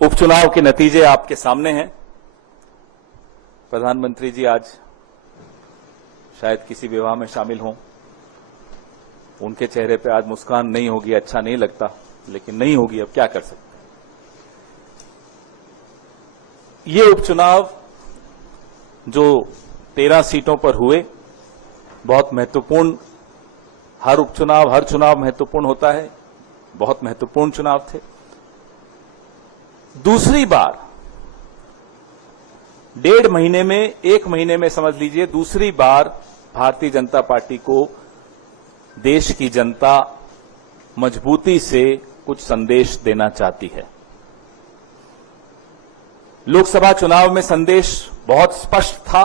उपचुनाव के नतीजे आपके सामने हैं। प्रधानमंत्री जी आज शायद किसी विवाह में शामिल हों, उनके चेहरे पे आज मुस्कान नहीं होगी, अच्छा नहीं लगता, लेकिन नहीं होगी, अब क्या कर सकते। ये उपचुनाव जो 13 सीटों पर हुए, बहुत महत्वपूर्ण, हर उपचुनाव हर चुनाव महत्वपूर्ण होता है, बहुत महत्वपूर्ण चुनाव थे। दूसरी बार 1.5 महीने में, 1 महीने में समझ लीजिए, दूसरी बार भारतीय जनता पार्टी को देश की जनता मजबूती से कुछ संदेश देना चाहती है। लोकसभा चुनाव में संदेश बहुत स्पष्ट था,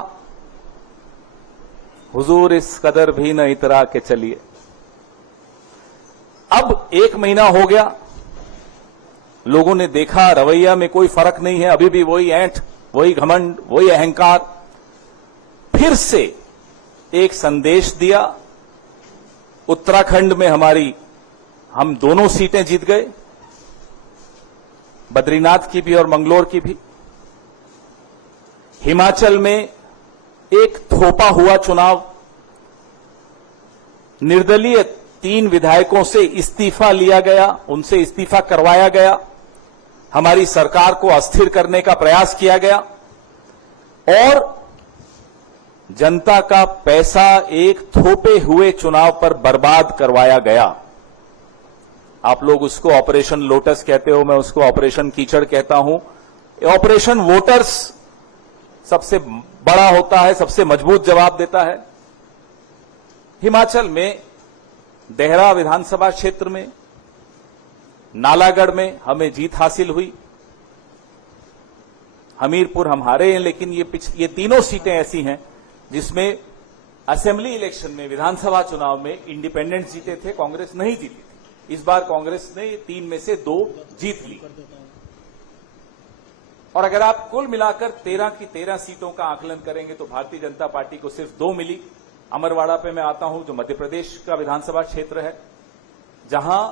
हुजूर इस कदर भी न इतरा के चलिए। अब 1 महीना हो गया, लोगों ने देखा रवैया में कोई फर्क नहीं है, अभी भी वही ऐंठ, वही घमंड, वही अहंकार। फिर से एक संदेश दिया। उत्तराखंड में हम दोनों सीटें जीत गए, बद्रीनाथ की भी और मंगलोर की भी। हिमाचल में एक थोपा हुआ चुनाव, निर्दलीय 3 विधायकों से इस्तीफा लिया गया, उनसे इस्तीफा करवाया गया, हमारी सरकार को अस्थिर करने का प्रयास किया गया और जनता का पैसा एक थोपे हुए चुनाव पर बर्बाद करवाया गया। आप लोग उसको ऑपरेशन लोटस कहते हो, मैं उसको ऑपरेशन कीचड़ कहता हूं। ऑपरेशन वोटर्स सबसे बड़ा होता है, सबसे मजबूत जवाब देता है। हिमाचल में देहरा विधानसभा क्षेत्र में, नालागढ़ में हमें जीत हासिल हुई। हमीरपुर हम हारे हैं, लेकिन ये तीनों सीटें ऐसी हैं जिसमें असेंबली इलेक्शन में, विधानसभा चुनाव में इंडिपेंडेंट जीते थे, कांग्रेस नहीं जीती थी। इस बार कांग्रेस ने 3 में से 2 जीत ली। और अगर आप कुल मिलाकर 13 की 13 सीटों का आकलन करेंगे तो भारतीय जनता पार्टी को सिर्फ 2 मिली। अमरवाड़ा पे मैं आता हूं, जो मध्य प्रदेश का विधानसभा क्षेत्र है, जहां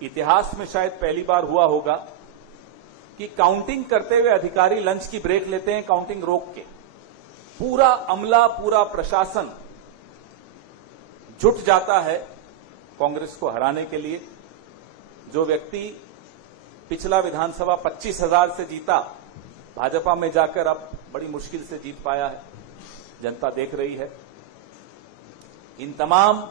इतिहास में शायद पहली बार हुआ होगा कि काउंटिंग करते हुए अधिकारी लंच की ब्रेक लेते हैं, काउंटिंग रोक के। पूरा अमला, पूरा प्रशासन जुट जाता है कांग्रेस को हराने के लिए। जो व्यक्ति पिछला विधानसभा 25,000 से जीता, भाजपा में जाकर अब बड़ी मुश्किल से जीत पाया है, जनता देख रही है। इन तमाम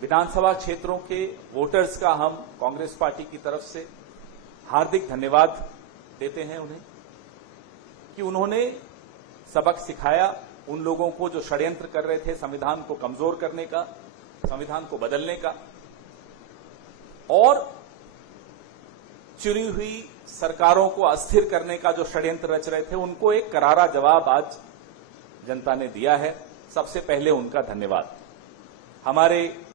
विधानसभा क्षेत्रों के वोटर्स का हम कांग्रेस पार्टी की तरफ से हार्दिक धन्यवाद देते हैं उन्हें, कि उन्होंने सबक सिखाया उन लोगों को जो षड्यंत्र कर रहे थे संविधान को कमजोर करने का, संविधान को बदलने का, और चुनी हुई सरकारों को अस्थिर करने का जो षड्यंत्र रच रहे थे, उनको एक करारा जवाब आज जनता ने दिया है। सबसे पहले उनका धन्यवाद। हमारे